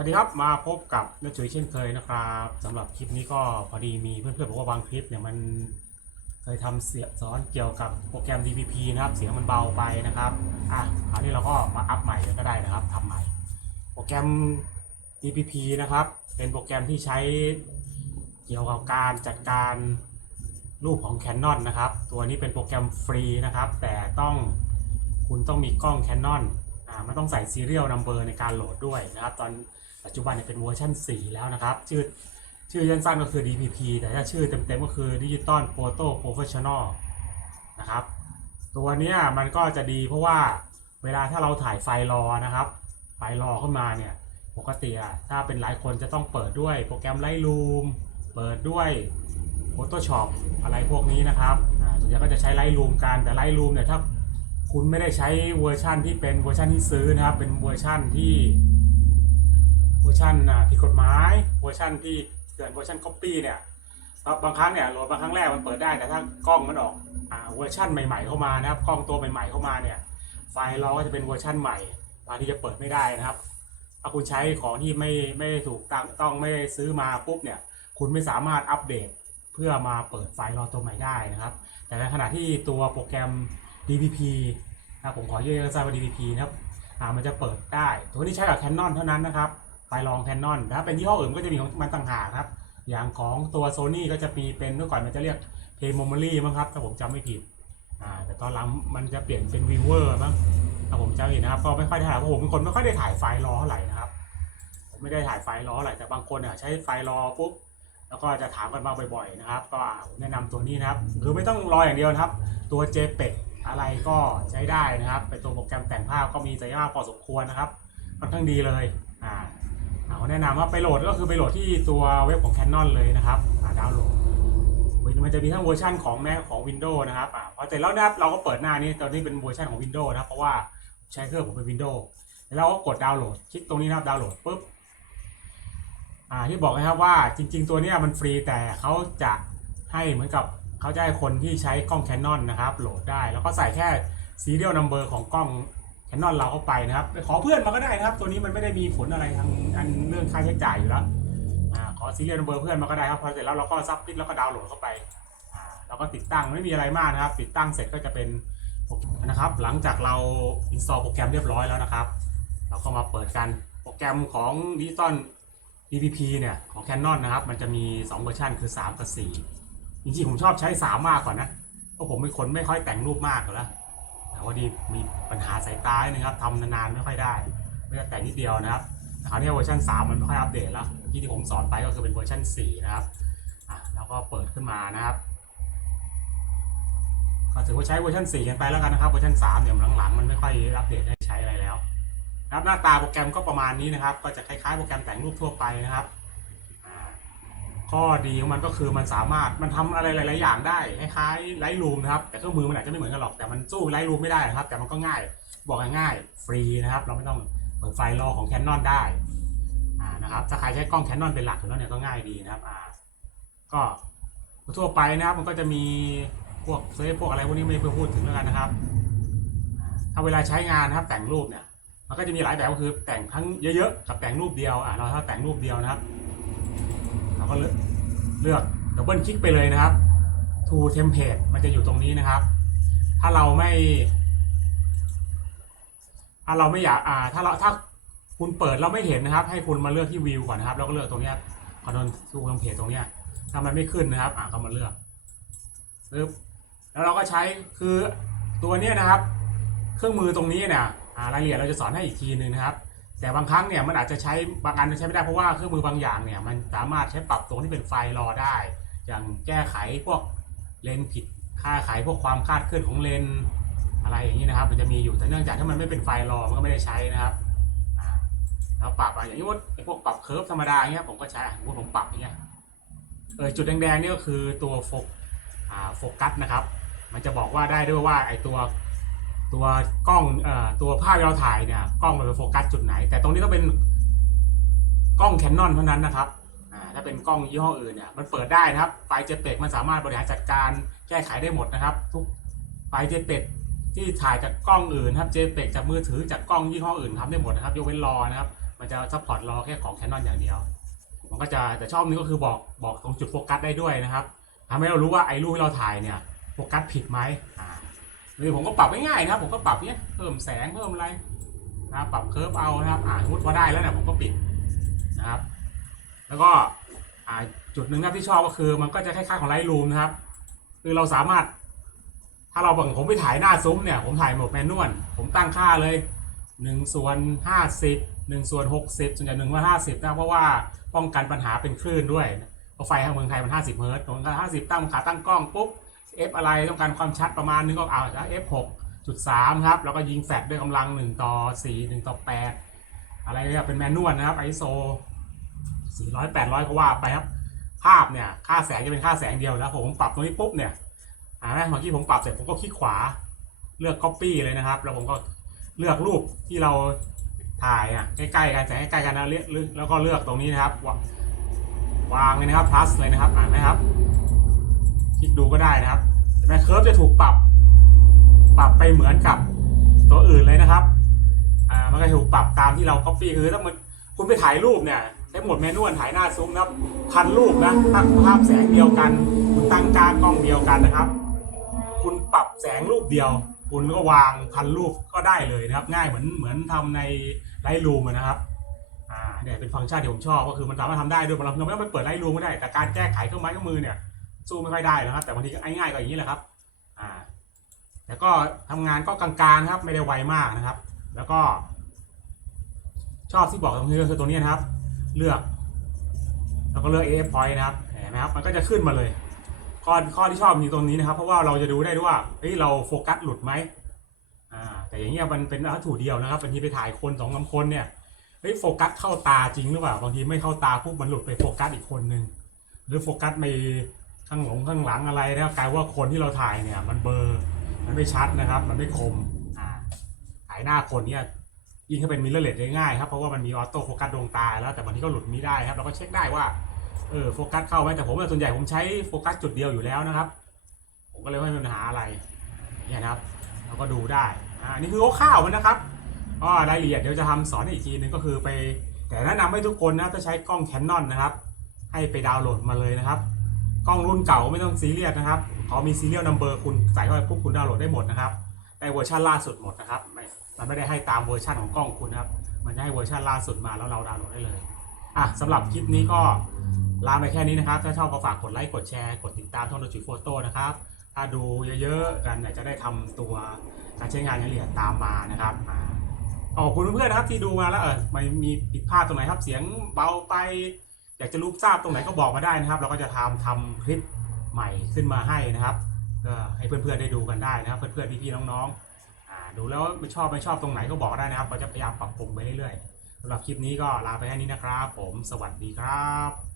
วัสดีครับมาพบกับนักจุ๋ยเช่นเคยนะครับสำหรับคลิปนี้ก็พอดีมีเพื่อนๆบอกว่าบางคลิปเนี่ยมันเคยทำเสียงสอนเกี่ยวกับโปรแกรม DPP นะครับ เสียงมันเบาไปนะครับอะคราวนี้เราก็มาอัพใหม่ก็ได้นะครับทำใหม่ โปรแกรม DPP นะครับ เป็นโปรแกรมที่ใช้เกี่ยวกับการจัดการรูปของ Canon นะครับ ตัวนี้เป็นโปรแกรมฟรีนะครับ แต่ต้องคุณต้องมีกล้อง Canon อ่ามันต้องใส่ Serial Number ในการโหลดด้วยนะครับ ตอน ปัจจุบันเนี่ยเป็นเวอร์ชัน4 แล้วนะครับ ชื่อชื่อสั้นๆก็คือ DPP แต่ถ้าชื่อเต็มๆก็คือ Digital Photo Professional นะครับ ตัวนี้มันก็จะดีเพราะว่าเวลาถ้าเราถ่ายไฟล์รอนะครับ ไฟล์รอขึ้นมาเนี่ยปกติอะถ้าเป็นหลายคนจะต้องเปิดด้วยโปรแกรม Lightroom เปิดด้วย Photoshop อะไรพวกนี้นะครับส่วนใหญ่ก็จะใช้ Lightroom กันแต่ Lightroom เนี่ยถ้าคุณไม่ได้ใช้เวอร์ชันที่เป็นเวอร์ชันที่ซื้อนะครับ เป็นเวอร์ชันที่ อร์ชันอะผิดกฎหมายเวอร์ชันที่เกิดเวอร์ชัน copy เนี่ยบางครั้งเนี่ยโหลดบางครั้งแรกมันเปิดได้แต่ถ้ากล้องมันออกเวอร์ชันใหม่ ๆ เข้ามานะครับกล้องตัวใหม่ ๆเข้ามาเนี่ยไฟล์เราก็จะเป็นเวอร์ชันใหม่บางทีจะเปิดไม่ได้นะครับถ้าคุณใช้ของที่ไม่ไม่ถูกตั้งต้องไม่ซื้อมาปุ๊บเนี่ยคุณไม่สามารถอัปเดตเพื่อมาเปิดไฟล์รอตัวใหม่ได้นะครับ แต่ในขณะที่ตัวโปรแกรม DPP นะผมขอเยอะๆสั้นว่า DPP นะครับมันจะเปิดได้ ตัวนี้ใช้กับ Canon เท่านั้นนะครับ ไฟรอง Canon ถ้าเป็นยี่ห้ออื่นก็จะมีของมันต่างหากครับ อย่างของตัว Sony ก็จะมีเป็นเมื่อก่อนมันจะเรียก Play Memory มั้งครับถ้าผมจำไม่ผิดอ่าแต่ตอนหลังมันจะเปลี่ยนเป็น Viewer มั้งถ้าผมจำผิดนะครับก็ไม่ค่อยได้ถ่ายเพราะผมเป็นคนไม่ค่อยได้ถ่ายไฟล์รอเท่าไหร่นะครับไม่ได้ถ่ายไฟล์รอเท่าไหร่แต่บางคนเนี่ยใช้ไฟล์รอปุ๊บแล้วก็จะถามกันมาบ่อยๆนะครับ ก็แนะนำตัวนี้นะครับคือไม่ต้องรออย่างเดียวนะครับ ตัว JPEG อะไรก็ใช้ได้นะครับเป็นตัวโปรแกรมแต่งภาพก็มีศักยภาพพอสมควรนะครับค่อนข้างดีเลย อ่าอ่าแนะนำว่าไปโหลดก็คือไปโหลดที่ตัวเว็บของ Canon เลยนะครับดาวน์โหลดมันจะมีทั้งเวอร์ชันของแม่ของ Windows นะครับอ่าพอเสร็จแล้วนะครับเราก็เปิดหน้านี้ตอนนี้เป็นเวอร์ชันของ Windows นะครับเพราะว่าใช้เครื่องผมเป็น Windows แล้วเราก็กดดาวน์โหลดคลิกตรงนี้นะครับดาวน์โหลดปุ๊บอ่าที่บอกนะครับว่าจริง ๆ ตัวนี้มันฟรีแต่เขาจะให้เหมือนกับเขาจะให้คนที่ใช้กล้อง Canon นะครับโหลดได้ แล้วก็ใส่แค่ serial number ของกล้อง Canon เราเข้าไปนะครับขอเพื่อนมาก็ได้นะครับ ตัวนี้มันไม่ได้มีผลอะไรทางอันเรื่องค่าใช้จ่ายอยู่แล้วอ่าขอ serial number เพื่อนมาก็ได้ครับพอเสร็จแล้วเราก็ซับปิดแล้วก็ดาวน์โหลดเข้าไปอ่าก็ติดตั้งไม่มีอะไรมากนะครับ ติดตั้งเสร็จก็จะเป็นนะครับ หลังจากเรา install โปรแกรมเรียบร้อยแล้วนะครับ เราก็มาเปิดกันโปรแกรมของ Digital DPP เนี่ยของ Canon นะครับ มันจะมี 2 เวอร์ชันคือ 3 กับ 4 จริงๆ ผมชอบใช้ 3 มากกว่านะ เพราะผมเป็นคนไม่ค่อยแต่งรูปมากแล้ว แต่ว่าดีมีปัญหาสายตานิดนึงครับทำนานๆไม่ค่อยได้ไม่ได้แต่งนิดเดียวนะครับคราวนี้เวอร์ชัน3 มันไม่ค่อยอัปเดตแล้วที่ที่ผมสอนไปก็คือเป็นเวอร์ชัน4 นะครับแล้วก็เปิดขึ้นมานะครับก็ถือว่าใช้เวอร์ชัน4 กันไปแล้วกันนะครับเวอร์ชัน3เนี่ยหลังๆมันไม่ค่อยอัปเดตให้ใช้อะไรแล้วนะครับหน้าตาโปรแกรมก็ประมาณนี้นะครับ ก็จะคล้ายๆโปรแกรมแต่งรูปทั่วไปนะครับ ข้อดีของมันก็คือมันสามารถมันทำอะไรหลาย ๆ อย่างได้คล้ายๆไลท์รูมนะครับ แต่เครื่องมือมันอาจจะไม่เหมือนกันหรอกแต่มันสู้ไลท์รูมไม่ได้นะครับ แต่มันก็ง่ายบอกง่ายๆฟรีนะครับ เราไม่ต้องเปิดไฟรอของ Canon ได้อ่านะครับถ้าใครใช้กล้อง Canon เป็นหลักอยู่แล้วเนี่ยก็ง่ายดีนะครับอ่าก็ทั่วไปนะครับมันก็จะมีพวกเซฟพวกอะไรพวกนี้ไม่ไปพูดถึงแล้วกันนะครับ ถ้าเวลาใช้งานนะครับแต่งรูปเนี่ยมันก็จะมีหลายแบบก็คือแต่งทั้งเยอะๆกับแต่งรูปเดียวอะเราถ้าแต่งรูปเดียวนะครับ ก็เลือกเลือกดับเบิลคลิกไปเลยนะครับ to template มันจะอยู่ตรงนี้นะครับ ถ้าเราไม่ถ้าเราไม่อยากอ่าถ้าเราถ้าคุณเปิดเราไม่เห็นนะครับ ให้คุณมาเลือกที่วิวก่อนนะครับ แล้วก็เลือกตรงนี้คอนโทรลทูเทมเพลตตรงนี้ถ้ามันไม่ขึ้นนะครับ อ่าก็มาเลือกปึ๊บแล้วเราก็ใช้คือตัวนี้นะครับ เครื่องมือตรงนี้เนี่ยอ่ารายละเอียดเราจะสอนให้อีกทีนึงนะครับ แต่บางครั้งเนี่ยมันอาจจะใช้บางอันใช้ไม่ได้เพราะว่าเครื่องมือบางอย่างเนี่ยมันสามารถใช้ปรับตรงที่เป็นไฟล์รอได้ อย่างแก้ไขพวกเลนผิดค่าไขพวกความคาดเคลื่อนของเลนอะไรอย่างนี้นะครับ มันจะมีอยู่แต่เนื่องจากถ้ามันไม่เป็นไฟล์รอมันก็ไม่ได้ใช้นะครับแล้วปรับอะไรอย่างนี้ว่าไอ้พวกปรับเคิร์ฟธรรมดาอย่างเงี้ยผมก็ใช้อะสมมติผมปรับอย่างเงี้ยเออจุดแดงๆนี่ก็คือตัวโฟกอ่าโฟกัสนะครับ มันจะบอกว่าได้ด้วยว่าไอตัว ตัวกล้องอตัวภาพที่เราถ่ายเนี่ยกล้องมันไปโฟกัสจุดไหน แต่ตรงนี้ต้องเป็นกล้องแคนนอนเท่านั้นนะครับถ้าเป็นกล้องยี่ห้ออื่นเนี่ยมันเปิดได้นะครับไฟล์ JPEG มันสามารถบริหารจัดการแก้ไขได้หมดนะครับ ทุกไฟล์ JPEG ที่ถ่ายจากกล้องอื่นครับ JPEG จากมือถือจากกล้องยี่ห้ออื่นทำได้หมดนะครับยกเว้นรอนะครับมันจะซัพพอร์ตรอแค่ของ Canon อย่างเดียวมันก็จะแต่ช่อบนี้ก็คือบอกบอกตรงจุดโฟกัสได้ด้วยนะครับทำให้เรารู้ว่าไอ้รูปที่เราถ่ายเนี่ยโฟกัสผิดไหม หรือผมก็ปรับง่ายๆนะครับ ผมก็ปรับเนี้ยเพิ่มแสงเพิ่มอะไรนะรปรับเคิร์ฟเอานะครับ อ่าสมมติพอได้แล้วเนี่ยผมก็ปิดนะครับ แล้วก็อ่าจุดหนึ่งนะครับที่ชอบก็คือมันก็จะคล้ายๆของ Lightroom นะครับ คือเราสามารถ ถ้าเราบอกผมไปถ่ายหน้าซุ้มเนี่ย ผมถ่ายโหมดแมนนวลผมตั้งค่าเลย1ส่วน50 1ส่วน60ส่วนใหญ่1ว่า50นะเพราะว่าป้องกันปัญหาเป็นคลื่นด้วยเพราะไฟทางเมืองไทยมัน50เฮิร์ตซ์ผมก็50ตั้งขาตั้งกล้องปุ๊บ f อะไรต้องการความชัดประมาณนึงก็เอาจะ f 6.3ครับ แล้วก็ยิงแฟลชด้วยกำลัง 1 ต่อ 4 1 ต่อ 8 อะไรเนี่ยเป็นแมนนวลนะครับ ISO 400 800 ก็ว่าไปครับ ภาพเนี่ยค่าแสงจะเป็นค่าแสงเดียวแล้วผมปรับตรงนี้ปุ๊บเนี่ยอ่าเมื่อกี้ผมปรับเสร็จผมก็คลิกขวาเลือก Copy เลยนะครับ แล้วผมก็เลือกรูปที่เราถ่ายอะใกล้ๆกันแสงใกล้ๆกันนะเลือกเลือกแล้วก็เลือกตรงนี้นะครับวาวางเลยนะครับ plus เลยนะครับอ่านไหมครับ คลิกดูก็ได้นะครับเห็นไหมเคิร์ฟจะถูกปรับ ปรับไปเหมือนกับตัวอื่นเลยนะครับ อ่า มันก็ถูกปรับตามที่เรา copy คือถ้ามันคุณไปถ่ายรูปเนี่ยใช้หมดแมนนวลถ่ายหน้าซูมนะครับพันรูปนะตั้งภาพแสงเดียวกัน คุณตั้งกลางกล้องเดียวกันนะครับ คุณปรับแสงรูปเดียว คุณก็วางพันรูปก็ได้เลยนะครับ ง่ายเหมือนเหมือนทำในไลท์รูมนะครับอ่าเนี่ยเป็นฟังก์ชันที่ผมชอบก็คือมันสามารถทำได้ด้วยเราเราไม่ต้องไปเปิดไลท์รูมก็ได้แต่การแก้ไขเครื่องไม้เครื่องมือเนี่ย สู้ไม่ค่อยได้นะครับ แต่บางทีก็ง่ายๆก็อย่างนี้แหละครับ อ่าแต่ก็ทำงานก็กลางๆครับ ไม่ได้ไวมากนะครับ แล้วก็ ชอบที่บอกตรงนี้ก็คือตัวนี้นะครับ เลือก แล้วก็เลือก AF point นะครับเห็นไหมครับ มันก็จะขึ้นมาเลยข้อข้อที่ชอบมีตรงนี้นะครับ เพราะว่าเราจะดูได้ด้วยว่าเฮ้ยเราโฟกัสหลุดไหมอ่า แต่อย่างเงี้ยมันเป็นวัตถุเดียวนะครับบางทีไปถ่ายคนสองสาคนเนี่ยเฮ้ยโฟกัสเข้าตาจริงหรือเปล่าบางทีไม่เข้าตาปุ๊บมันหลุดไปโฟกัสอีกคนนึงหรือโฟกัสไป ข้างหลงข้างหลังอะไรนะครับกลายว่าคนที่เราถ่ายเนี่ย มันเบอร์มันไม่ชัดนะครับ มันไม่คมอ่าถ่ายหน้าคนเนี่ยยิ่งถ้าเป็นมิเรอร์เลสได้ง่ายครับเพราะว่ามันมีออโต้โฟกัสดวงตาแล้วแต่บางทีก็หลุดมีได้ครับเราก็เช็คได้ว่าเออโฟกัสเข้าไหมแต่ผมอะส่วนใหญ่ผมใช้โฟกัสจุดเดียวอยู่แล้วนะครับ ผมก็เลยไม่มีปัญหาอะไรเนี่ยนะครับเราก็ดูได้อ่านี่คือคร่าวมันนะครับก็รายละเอียดเดี๋ยวจะทำสอนอีกทีนึงก็คือไป แต่แนะนำให้ทุกคนนะถ้าใช้กล้อง Canon นะครับ ให้ไปดาวน์โหลดมาเลยนะครับ กล้องรุ่นเก่าไม่ต้องซีเรียสนะครับเขามีซีเรียลนัมเบอร์คุณใส่เข้าไปปุ๊บคุณดาวน์โหลดได้หมดนะครับในเวอร์ชันล่าสุดหมดนะครับมันไม่ได้ให้ตามเวอร์ชันของกล้องคุณครับมันจะให้เวอร์ชันล่าสุดมาแล้วเราดาวน์โหลดได้เลยอะสำหรับคลิปนี้ก็ลาไปแค่นี้นะครับ ถ้าชอบก็ฝากกดไลค์กดแชร์กดติดตามช่องโนจิโฟโต้นะครับถ้าดูเยอะๆกันจะได้ทำตัวการใช้งานอย่างละเอียดตามมานะครับขอบคุณเพื่อนๆนะครับที่ดูมาแล้วเออมันมีผิดพลาดตรงไหนครับเสียงเบาไป อยากจะรู้ทราบตรงไหนก็บอกมาได้นะครับ เราก็จะทำทำคลิปใหม่ขึ้นมาให้นะครับก็ให้เพื่อนๆได้ดูกันได้นะครับ เพื่อนๆพี่ๆน้องๆอ่าดูแล้วไม่ชอบไม่ชอบตรงไหนก็บอกได้นะครับเราจะพยายามปรับปรุงไปเรื่อยๆสำหรับคลิปนี้ก็ลาไปแค่นี้นะครับ ผมสวัสดีครับ